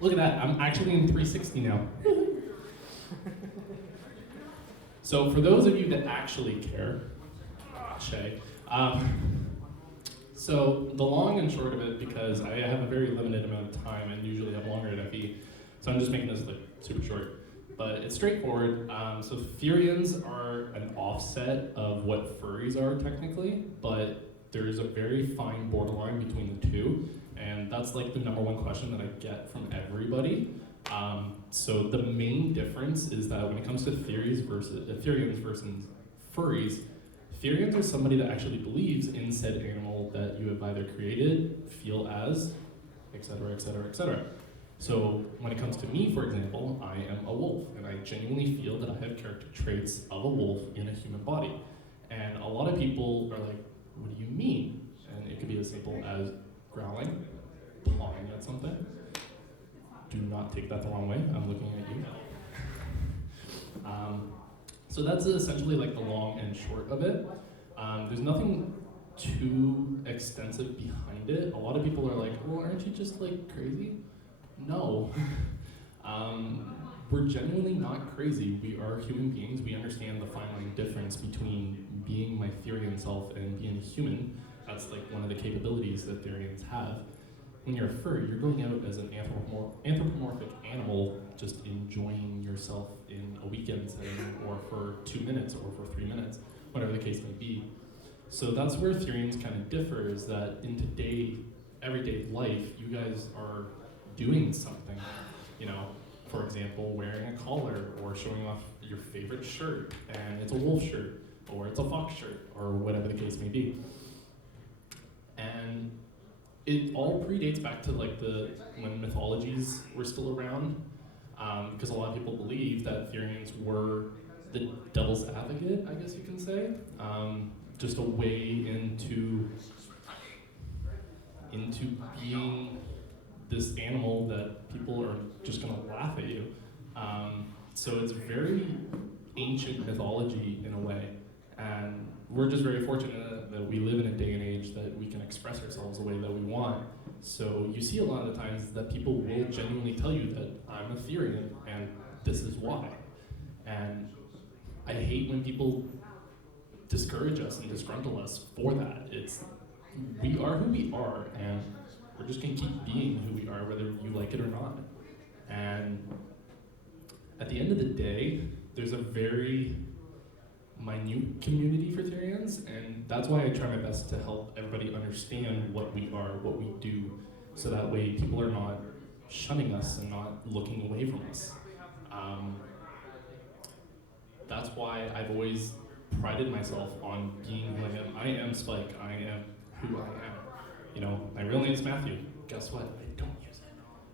Look at that, I'm actually in 360 now. So for those of you that actually care, Shay, so the long and short of it, because I have a very limited amount of time and usually have longer at FE, so I'm just making this like super short. But it's straightforward. So Therians are an offset of what furries are technically, but there's a very fine borderline between the two, and that's like the number one question that I get from everybody. So the main difference is that when it comes to Therians versus furries, Therians are somebody that actually believes in said animal that you have either created, feel as, etc., etc., etc. So when it comes to me, for example, I am a wolf, and I genuinely feel that I have character traits of a wolf in a human body. And a lot of people are like, what do you mean? And it could be as simple as growling, pawing at something. Do not take that the wrong way, I'm looking at you. So that's essentially like the long and short of it. There's nothing too extensive behind it. A lot of people are like, well, aren't you just like crazy? No. We're genuinely not crazy. We are human beings. We understand the fine line difference between being my Therian self and being a human. That's like one of the capabilities that Therians have. When you're a furry, you're going out as an anthropomorphic animal, just enjoying yourself in a weekend setting, or for 2 minutes, or for 3 minutes, whatever the case may be. So that's where Therians kind of differ, is that in everyday life, you guys are doing something. You know, for example, wearing a collar, or showing off your favorite shirt, and it's a wolf shirt, or it's a fox shirt, or whatever the case may be. And it all predates back to like when mythologies were still around, because a lot of people believe that Therians were the devil's advocate, I guess you can say, just a way into being this animal that people are just gonna laugh at you. So it's very ancient mythology in a way, and we're just very fortunate that we live in a day and age that we can express ourselves the way that we want. So you see a lot of the times that people will genuinely tell you that I'm a Therian and this is why. And I hate when people discourage us and disgruntle us for that. We are who we are, and we're just gonna keep being who we are, whether you like it or not. And at the end of the day, there's a very minute community for Therians, and that's why I try my best to help everybody understand what we are, what we do, so that way people are not shunning us and not looking away from us. That's why I've always prided myself on being who I am. I am Spike, I am who I am. You know, my real name is Matthew. Guess what? I don't use it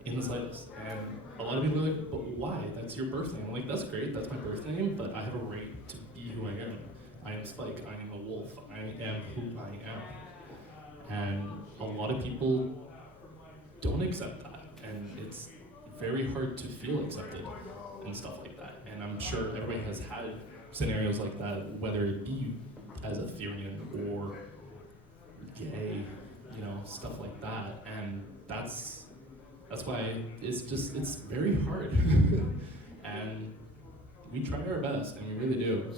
in the slightest. And a lot of people are like, but why? That's your birth name. I'm like, that's great, that's my birth name, but I have a right to be who I am. I am Spike, I am a wolf, I am who I am. And a lot of people don't accept that, and it's very hard to feel accepted and stuff like that. And I'm sure everybody has had scenarios like that, whether it be as a Therian or gay, you know, stuff like that. And that's why it's very hard. And we try our best, and we really do.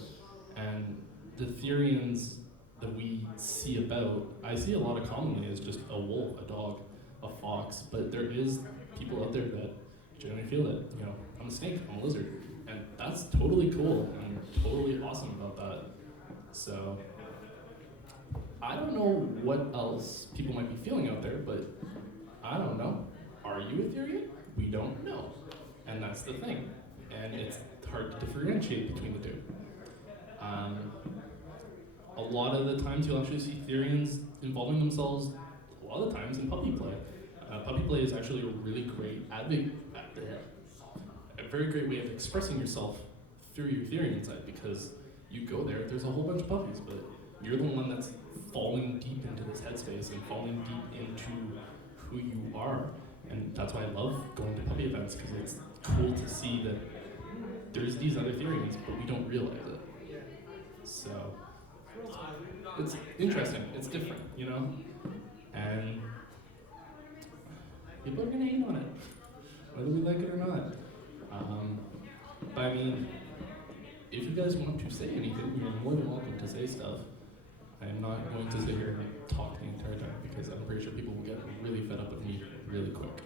And the Therians that we see about, I see a lot of commonly as just a wolf, a dog, a fox, but there is people out there that generally feel that, you know, I'm a snake, I'm a lizard, and that's totally cool and totally awesome about that. So I don't know what else people might be feeling out there, but I don't know. Are you a Therian? We don't know, and that's the thing. And it's hard to differentiate between the two. A lot of the times you'll actually see Therians involving themselves, a lot of the times, in puppy play. Puppy play is actually a really great a very great way of expressing yourself through your Therian side, because you go there's a whole bunch of puppies, but you're the one that's falling deep into this headspace and falling deep into who you are. And that's why I love going to puppy events, because it's cool to see that there's these other Therians, but we don't realize it. So it's interesting, it's different, you know? And People are gonna hate on it, whether we like it or not. But I mean, if you guys want to say anything, you're more than welcome to say stuff. I am not going to sit here and talk the entire time because I'm pretty sure people will get really fed up with me really quick.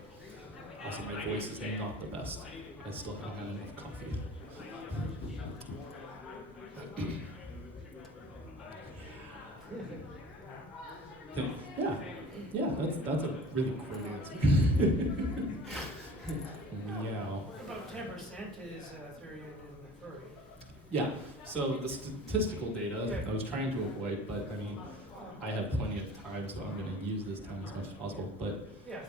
Also, my voice is not the best. I still haven't had enough coffee. Yeah, that's a really great answer. Meow. About 10% is Therian and the Furry. Yeah, so the statistical data I was trying to avoid, but I mean, I have plenty of time, so I'm going to use this time as much as possible. But yeah,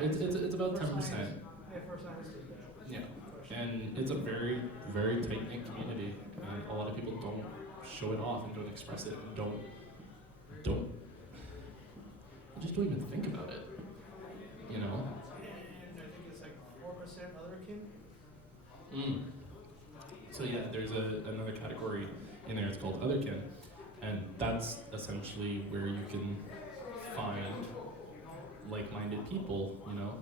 it's about 10%. Yeah, first science did that. Yeah, and it's a very, very tight-knit community, and a lot of people don't show it off and don't express it and don't just don't even think about it, you know? And I think it's like 4% otherkin. So yeah, there's another category in there, it's called otherkin, and that's essentially where you can find like-minded people, you know?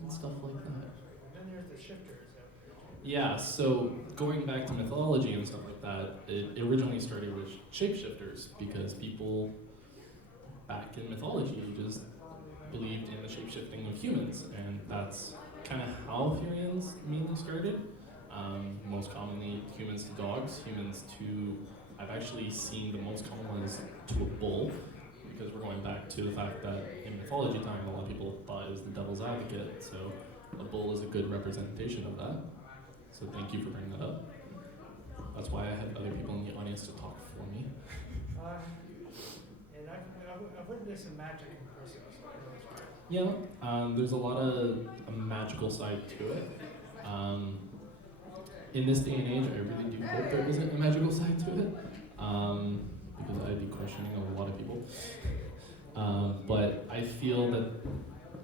And stuff like that. And then there's the shifters. Yeah, so going back to mythology and stuff like that, it originally started with shapeshifters because people back in mythology just believed in the shapeshifting of humans, and that's kind of how Therians mainly started. Most commonly humans to dogs, humans to, I've actually seen the most common one is to a bull, because we're going back to the fact that in mythology time a lot of people thought it was the devil's advocate, so a bull is a good representation of that. So thank you for bringing that up. That's why I had other people in the audience to talk for me. And I've witnessed some magic in person. Yeah, there's a lot of a magical side to it. In this day and age, I really do hope there isn't a magical side to it, because I'd be questioning a lot of people. But I feel that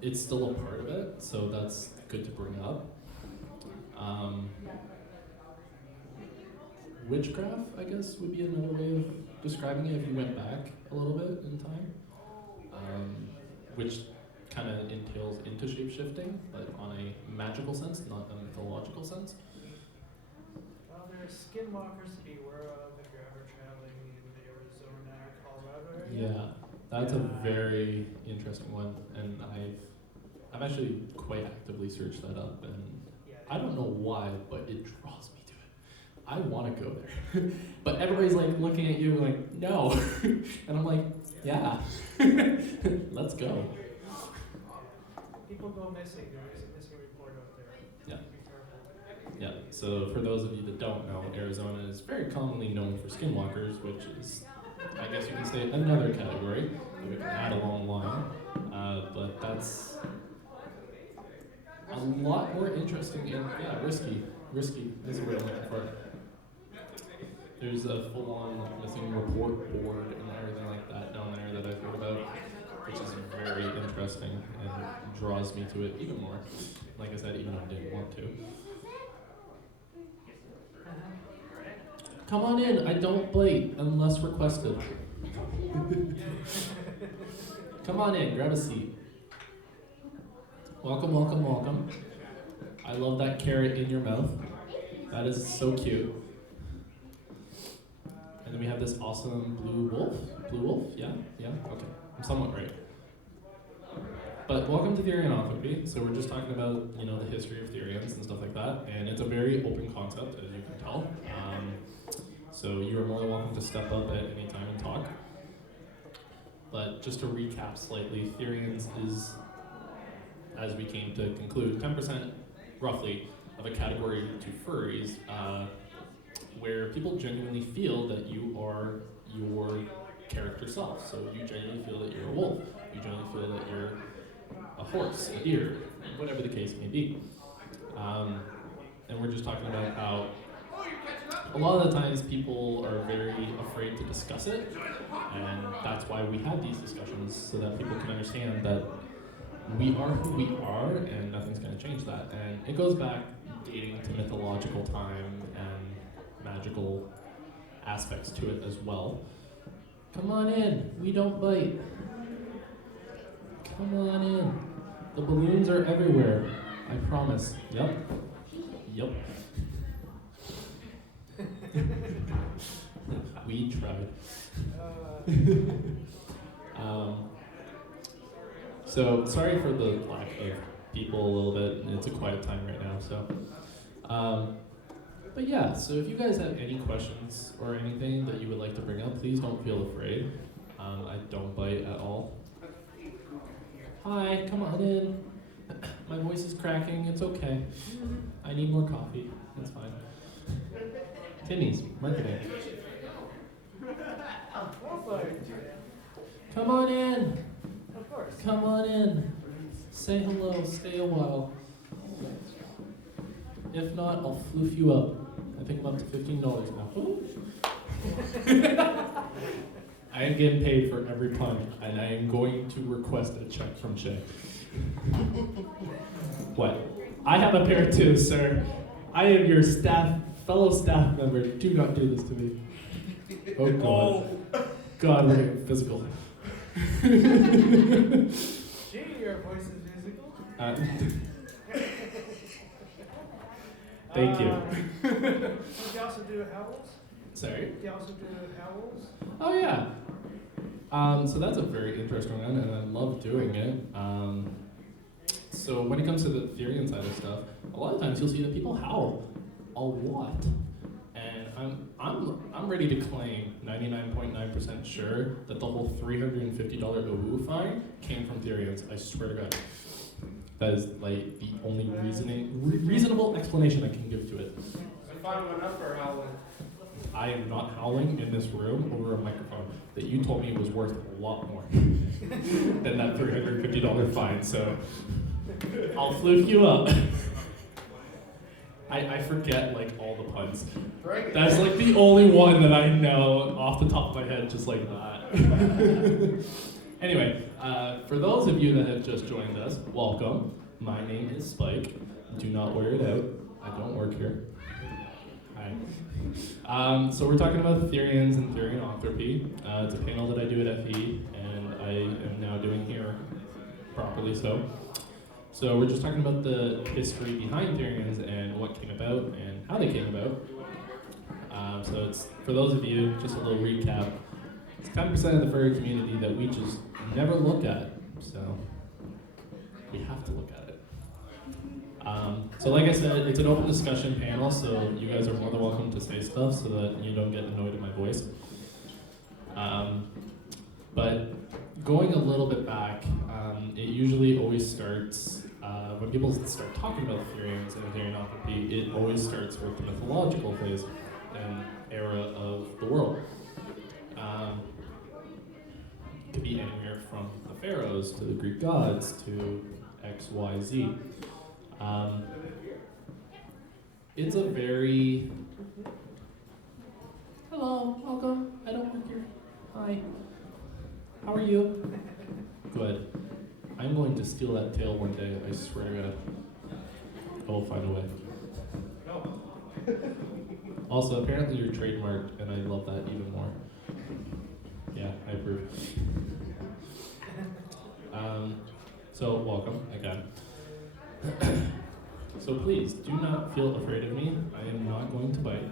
it's still a part of it, so that's good to bring up. Witchcraft, I guess, would be another way of describing it if you went back a little bit in time, which kind of entails into shapeshifting, but on a magical sense, not a mythological sense. Well, there's skinwalkers to be aware of if you're ever traveling in the Arizona, Colorado area. Yeah, that's a very interesting one, and I've actually quite actively searched that up, and I don't know why, but it draws me to it. I want to go there. But everybody's like looking at you like, no. And I'm like, yeah, let's go. People go missing. There is a missing report out there. Yeah. Yeah, so for those of you that don't know, Arizona is very commonly known for skinwalkers, which is, I guess you can say, another category that we can add along the line. But that's a lot more interesting and, risky. Risky is the word I'm looking for. There's a full-on missing report board and everything like that down there that I've heard about, which is very interesting and draws me to it even more. Like I said, even though I didn't want to. Come on in, I don't bite unless requested. Come on in, grab a seat. Welcome, welcome, welcome. I love that carrot in your mouth. That is so cute. And then we have this awesome blue wolf. Blue wolf? Yeah? Yeah? Okay. I'm somewhat right. But welcome to Therianthropy. So we're just talking about, the history of Therians and stuff like that. And it's a very open concept, as you can tell. So you are more than welcome to step up at any time and talk. But just to recap slightly, Therians is, as we came to conclude, 10% roughly of a category to furries, where people genuinely feel that you are your character self. So you genuinely feel that you're a wolf, you genuinely feel that you're a horse, a deer, whatever the case may be. And we're just talking about how a lot of the times people are very afraid to discuss it, and that's why we have these discussions, so that people can understand that we are who we are, and nothing's going to change that. And it goes back dating to mythological time and magical aspects to it as well. Come on in, we don't bite. Come on in. The balloons are everywhere. I promise. Yep. Yep. We tried. So sorry for the lack of people a little bit. It's a quiet time right now, so. But yeah, so if you guys have any questions or anything that you would like to bring up, please don't feel afraid. I don't bite at all. Hi, come on in. My voice is cracking, it's okay. I need more coffee, that's fine. Timmy's, marketing. Come on in. Of course. Come on in. Say hello, stay a while. If not, I'll floof you up. I think I'm up to $15 now. I am getting paid for every pun, and I am going to request a check from Shay. What? I have a pair too, sir. I am your fellow staff member. Do not do this to me. Oh God. God, we're getting physical. Gee, your voice is musical. Thank you. Do you also do howls? Sorry? Do you also do howls? Oh yeah. So that's a very interesting one, and I love doing it. So when it comes to the Therian side of stuff, a lot of times you'll see that people howl a lot, and I'm ready to claim 99.9% sure that the whole $350 OWU fine came from Therians. I swear to God. That is like the only reasonable explanation I can give to it. I found one up for howling. I am not howling in this room over a microphone that you told me was worth a lot more than that $350 fine, so I'll floof you up. I forget like all the puns. That's like the only one that I know off the top of my head, just like that. Anyway, for those of you that have just joined us, welcome. My name is Spike. Do not wear it out. I don't work here. Hi. So we're talking about Therians and Therianthropy. It's a panel that I do at FE, and I am now doing here properly so. So we're just talking about the history behind Therians and what came about and how they came about. So it's, for those of you, just a little recap. It's 10% of the furry community that we just never look at, so we have to look at it. So like I said, it's an open discussion panel, so you guys are more than welcome to say stuff so that you don't get annoyed at my voice. But going a little bit back, it usually always starts, when people start talking about Therians and Therianthropy, it always starts with the mythological phase and era of the world. It could be anywhere from the pharaohs to the Greek gods to X, Y, Z. It's a very... Hello, welcome. I don't work here. Hi. How are you? Good. I'm going to steal that tail one day, I swear to God. I will find a way. Also, apparently you're trademarked, and I love that even more. Yeah, I approve. So, welcome again. So please, do not feel afraid of me. I am not going to bite.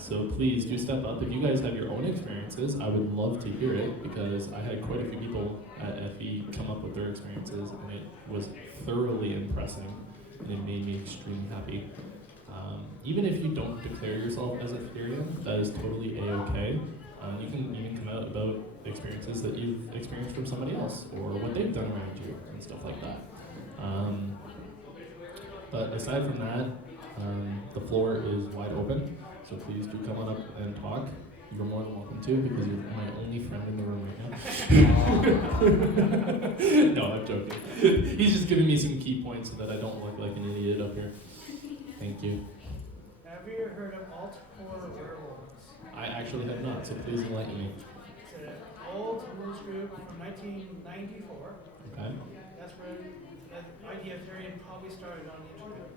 So please do step up. If you guys have your own experiences, I would love to hear it, because I had quite a few people at FE come up with their experiences, and it was thoroughly impressive, and it made me extremely happy. Even if you don't declare yourself as a Therian, that is totally a-okay. You can even come out about experiences that you've experienced from somebody else, or what they've done around you, and stuff like that. But aside from that, the floor is wide open, so please do come on up and talk. You're more than welcome to, because you're my only friend in the room right now. No, I'm joking. He's just giving me some key points so that I don't look like an idiot up here. Thank you. Have you heard of alt-core werewolves? I actually have not, so please enlighten me. It's an old rules group from 1994. Okay. That's where the idea of Therian probably started on the internet.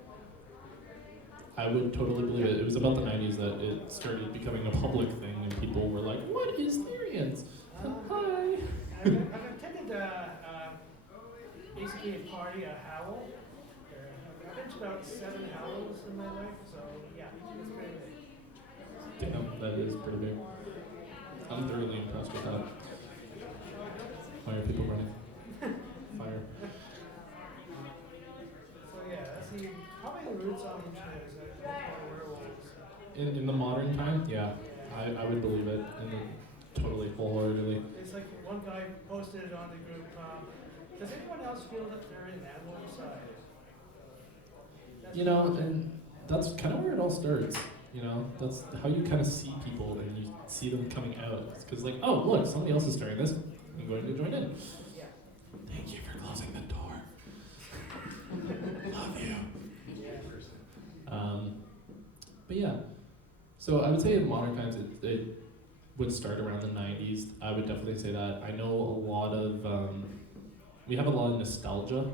I would totally believe it. It was about the 90s that it started becoming a public thing, and people were like, what is Therians? Hi. I've attended basically a party, a howl. I've been to about 7 howls in my life, so yeah, it's pretty big. Damn, that is pretty big. I'm thoroughly impressed with that. Why are people running? Fire. So yeah, that's probably the roots on each of those, like werewolves. In the modern time, yeah, I would believe it. Totally, wholeheartedly. It's like one guy posted it on the group. Does anyone else feel that they're an animal inside? You know, and that's kind of where it all starts. You know, that's how you kind of see people and you see them coming out. Because like, oh look, somebody else is starting this. I'm going to join in. Yeah. Thank you for closing the door. Love you. But yeah, so I would say in modern times it would start around the 90s. I would definitely say that. I know a lot of, we have a lot of nostalgia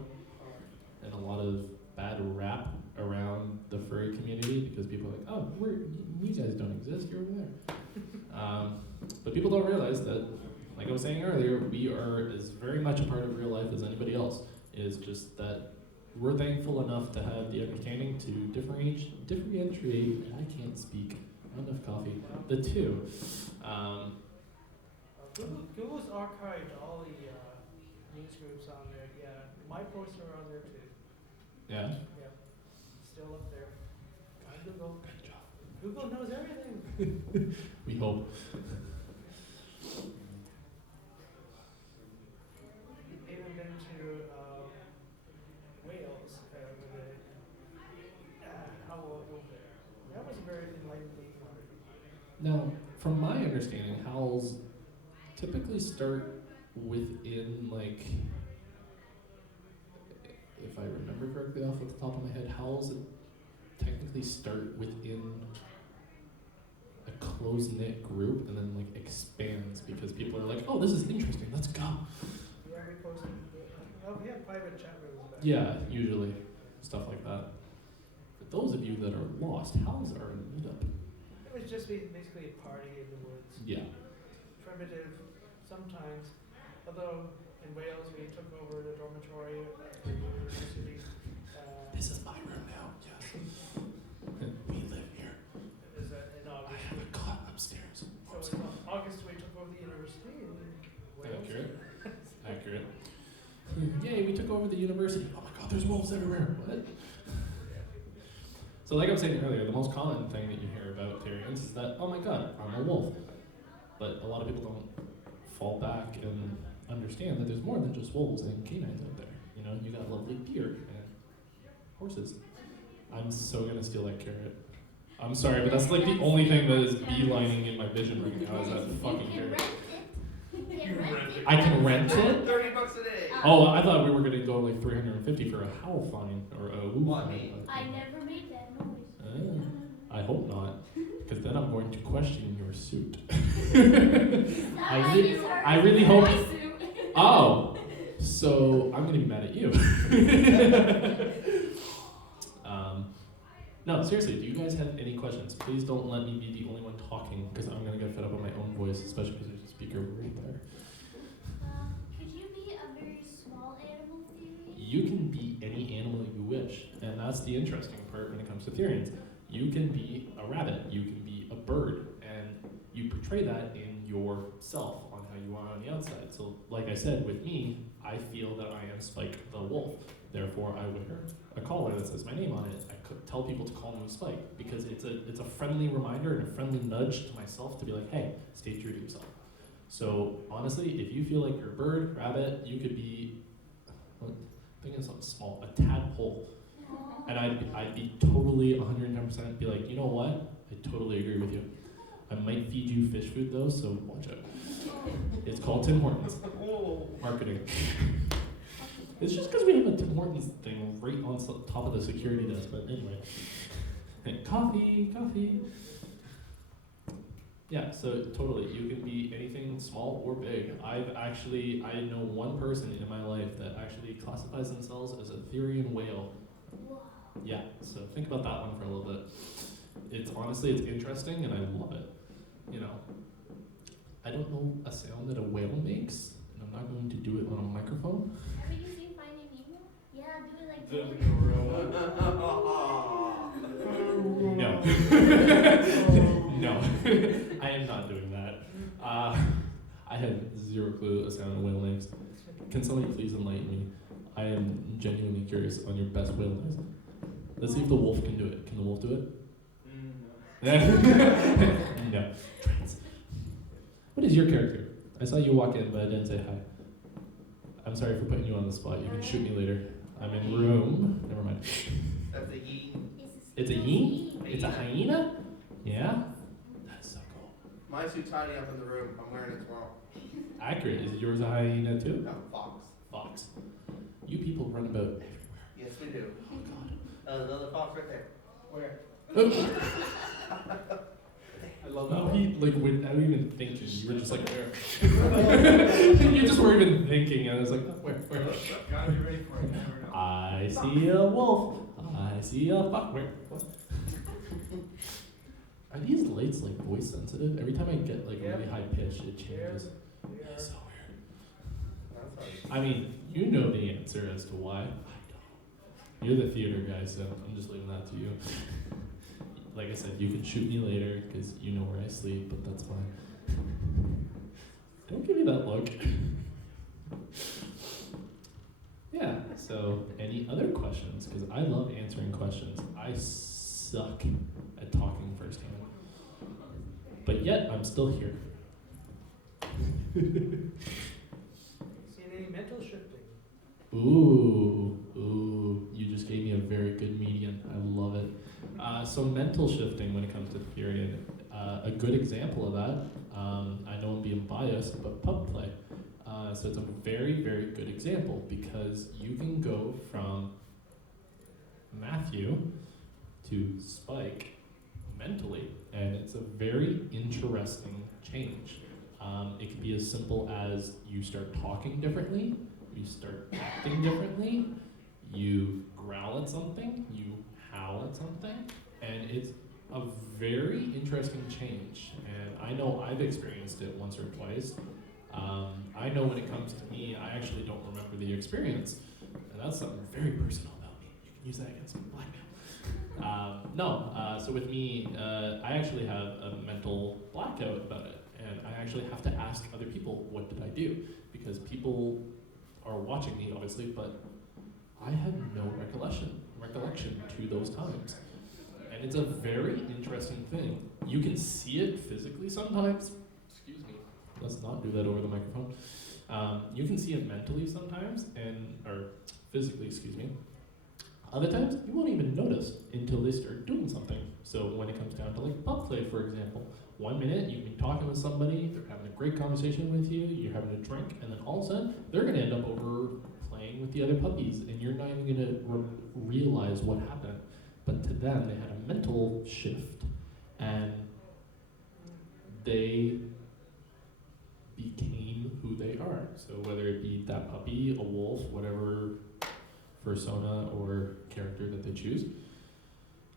and a lot of bad rap around the furry community because people are like, oh, you guys don't exist, you're over there. But people don't realize that, like I was saying earlier, we are as very much a part of real life as anybody else. It's just that we're thankful enough to have the understanding to differentiate, I can't speak, not enough coffee, the two. Google's archived all the news groups on there. Yeah, my posts are on there too. Yeah? Yeah, still up there. On Google. Good job. Google knows everything. We hope. Even been to Wales with a howl over there. That was a very enlightening party. Now, from my understanding, howls typically start within, like, if I remember correctly off the top of my head, howls technically start within a close-knit group and then, like, expands because people are like, oh, this is interesting, let's go. Yeah, we posted. We had private chat rooms about it. Yeah, usually, stuff like that. For those of you that are lost, howls are a meetup. It was just basically a party in the woods. Yeah. Primitive, sometimes. Although in Wales we took over the dormitory at the university. This is my room now, yes. We live here. It was in I August. have a cot upstairs. So in August we took over the university in Wales. Accurate. Yay, we took over the university. Oh my god, there's wolves everywhere. What? So like I was saying earlier, the most common thing that you hear about Therians is that, oh my god, I'm a wolf. But a lot of people don't fall back and understand that there's more than just wolves and canines out there. You know, you got lovely deer and horses. I'm so gonna steal that carrot. I'm sorry, but that's like the only thing that is beelining in my vision right now is that fucking carrot. I can rent it? $30 a day. Oh, I thought we were gonna go like $350 for a howl fine or a woo fine. I never made that noise. I hope not, because then I'm going to question your suit. I really hope. Oh, so I'm gonna be mad at you. No, seriously, do you guys have any questions? Please don't let me be the only one talking, because I'm gonna get fed up with my own voice, especially because there's a speaker right there. Could you be a very small animal theory? You can be any animal you wish, and that's the interesting part when it comes to Therians. You can be a rabbit, you can be a bird, and you portray that in yourself on how you are on the outside. So, like I said, with me, I feel that I am Spike the wolf. Therefore, I wear a collar that says my name on it. I could tell people to call me Spike because it's a friendly reminder and a friendly nudge to myself to be like, hey, stay true to yourself. So honestly, if you feel like you're a bird, rabbit, you could be, I'm thinking of something small, a tadpole. And I'd be totally 110% be like, you know what? I totally agree with you. I might feed you fish food though, so watch out. It's called Tim Hortons. Marketing. It's just because we have a Tim Hortons thing right on top of the security desk, but anyway. Coffee. Yeah, so totally, you can be anything small or big. I know one person in my life that actually classifies themselves as a Therian whale. Yeah, so think about that one for a little bit. It's interesting and I love it. You know, I don't know a sound that a whale makes, and I'm not going to do it on a microphone. Are we using Finding Nemo No. No. I am not doing that. I have zero clue as to how a whale makes. Can somebody please enlighten me? I am genuinely curious on your best whale noise. Let's see if the wolf can do it. Can the wolf do it? No. What is your character? I saw you walk in, but I didn't say hi. I'm sorry for putting you on the spot. You can shoot me later. I'm in room. Never mind. That's a yin. It's a yin? It's a hyena? Yeah? That's so cool. Mine's too tiny up in the room. I'm wearing it tomorrow. Accurate. Is yours a hyena too? No, fox. Fox. You people run about everywhere. Yes, we do. Oh god. Another fox right there. Where? I love No, that. he, like, without even thinking, you were just like, where? You just weren't even thinking, and I was like, where? Gotta be ready for it. You never know. I see a wolf. I see a fox. Where? What? Are these lights, like, voice sensitive? Every time I get, like, a really high pitch, it changes. It's so weird. That's I mean, you know the answer as to why. I don't. You're the theater guy, so I'm just leaving that to you. Like I said, you can shoot me later because you know where I sleep, but that's fine. Don't give me that look. Yeah, so any other questions? Because I love answering questions. I suck at talking firsthand. But yet, I'm still here. Seen any mental shifting? Ooh, you just gave me a very good median. I love it. So mental shifting when it comes to Therian, a good example of that, I know I'm being biased, but pub play. So it's a very, very good example because you can go from Matthew to Spike mentally, and it's a very interesting change. It can be as simple as you start talking differently, you start acting differently, you growl at something, you howl at something, and it's a very interesting change. And I know I've experienced it once or twice. I know when it comes to me, I actually don't remember the experience, and that's something very personal about me. You can use that against me, blackmail. So with me, I actually have a mental blackout about it, and I actually have to ask other people, what did I do? Because people are watching me, obviously, but I have no recollection to those times. And it's a very interesting thing. You can see it physically sometimes. Excuse me. Let's not do that over the microphone. You can see it mentally sometimes, or physically, excuse me. Other times, you won't even notice until they start doing something. So when it comes down to like pub play, for example, 1 minute you can be talking with somebody, they're having a great conversation with you, you're having a drink, and then all of a sudden, they're gonna end up over playing with the other puppies, and you're not even gonna realize what happened. But to them, they had a mental shift, and they became who they are. So whether it be that puppy, a wolf, whatever persona or character that they choose.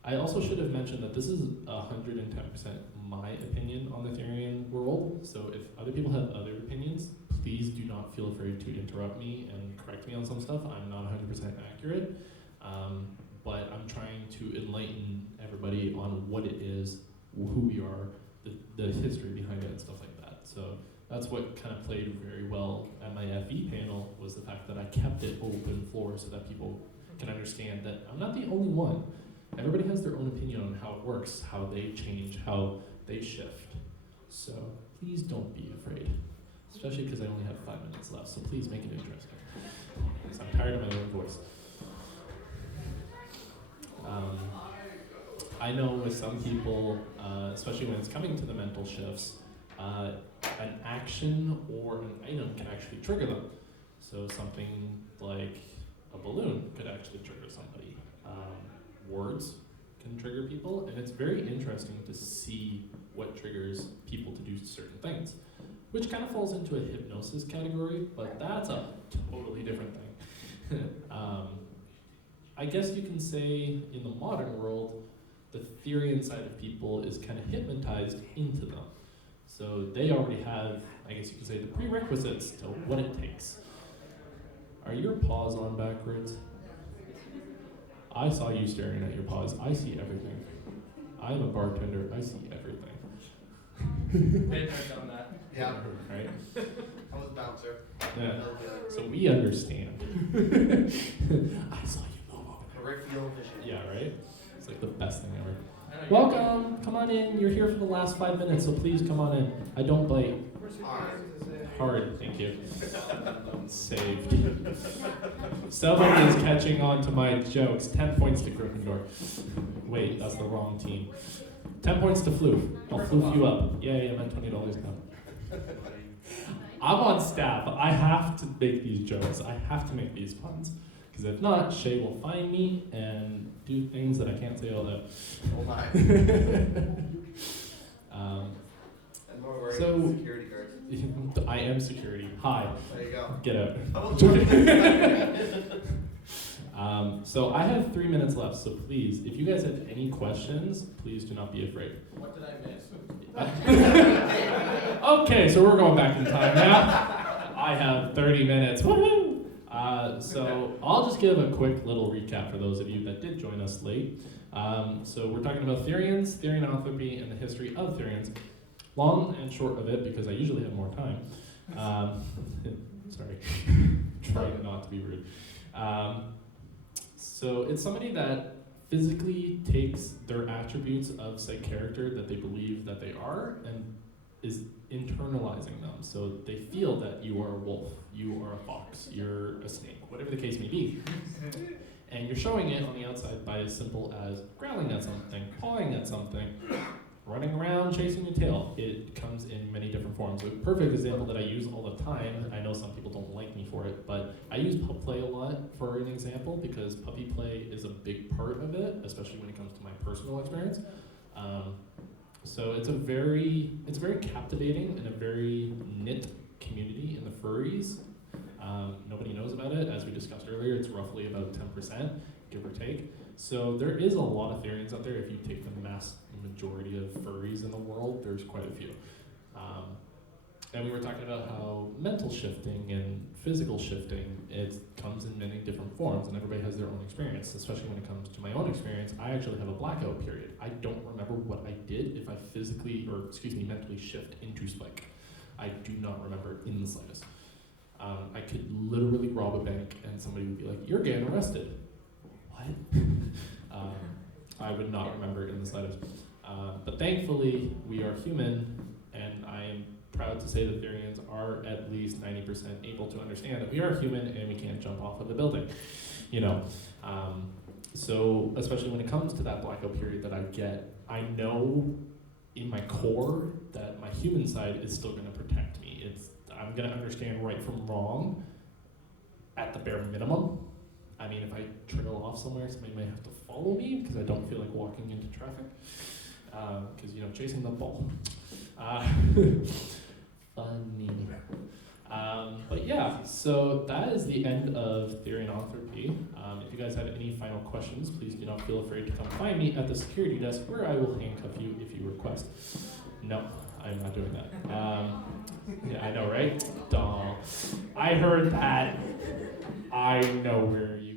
I also should have mentioned that this is 110% my opinion on the Therian world. So if other people have other opinions, please do not feel afraid to interrupt me and correct me on some stuff. I'm not 100% accurate, but I'm trying to enlighten everybody on what it is, who we are, the history behind it and stuff like that. So that's what kind of played very well at my FE panel, was the fact that I kept it open floor so that people can understand that I'm not the only one. Everybody has their own opinion on how it works, how they change, how they shift. So please don't be afraid, especially because I only have 5 minutes left, so please make it interesting. Because I'm tired of my own voice. I know with some people, especially when it's coming to the mental shifts, an action or an item can actually trigger them. So something like a balloon could actually trigger somebody. Words can trigger people, and it's very interesting to see what triggers people to do certain things, which kind of falls into a hypnosis category, but that's a totally different thing. I guess you can say in the modern world, the Therian side of people is kind of hypnotized into them. So they already have, I guess you could say, the prerequisites to what it takes. Are your paws on backwards? I saw you staring at your paws. I see everything. I'm a bartender. I see everything. Been there, done that. Yeah, Right? I was a bouncer. Yeah. Really good. So we understand. I saw you move over. Peripheral vision. Yeah, right? It's like the best thing ever. I know, Welcome. Come on in. You're here for the last 5 minutes, so please come on in. I don't bite. Where's your Alright. names? Is it- Hard, thank you. Saved. Someone is catching on to my jokes. 10 points to Gryffindor. Wait, that's the wrong team. 10 points to Floof. I'll floof you up. Yay, I meant $20 now. I'm on staff. I have to make these jokes. I have to make these puns. Because if not, Shay will find me and do things that I can't say out loud. Oh my. Um, And more worried So- than security guards. I am security. Hi. There you go. Get out. I was joking. So I have 3 minutes left, so please, if you guys have any questions, please do not be afraid. What did I miss? Okay, so we're going back in time now. I have 30 minutes. Woohoo! So I'll just give a quick little recap for those of you that did join us late. So we're talking about Therians, Therianthropy, and the history of Therians. Long and short of it, because I usually have more time. Sorry, trying not to be rude. So it's somebody that physically takes their attributes of, say, character that they believe that they are and is internalizing them. So they feel that you are a wolf, you are a fox, you're a snake, whatever the case may be. And you're showing it on the outside by as simple as growling at something, pawing at something, running around, chasing your tail. It comes in many different forms. A perfect example that I use all the time, I know some people don't like me for it, but I use pup play a lot for an example because puppy play is a big part of it, especially when it comes to my personal experience. So it's a very captivating and a very knit community in the furries. Nobody knows about it. As we discussed earlier, it's roughly about 10%, give or take. So there is a lot of Therians out there. If you take the mass majority of furries in the world, there's quite a few. And we were talking about how mental shifting and physical shifting, it comes in many different forms, and everybody has their own experience, especially when it comes to my own experience. I actually have a blackout period. I don't remember what I did if I mentally shift into Spike. I do not remember in the slightest. I could literally rob a bank and somebody would be like, "You're getting arrested." What? I would not remember in the slightest. But thankfully, we are human, and I am proud to say that Therians are at least 90% able to understand that we are human and we can't jump off of a building, you know. So especially when it comes to that blackout period that I get, I know in my core that my human side is still going to protect me. I'm going to understand right from wrong at the bare minimum. I mean, if I trail off somewhere, somebody might have to follow me because I don't feel like walking into traffic. Because, chasing the ball. Funny. But yeah, so that is the end of Therianthropy. If you guys have any final questions, please do not feel afraid to come find me at the security desk where I will handcuff you if you request. No, I'm not doing that. Yeah, I know, right? Doll. I heard that. I know where you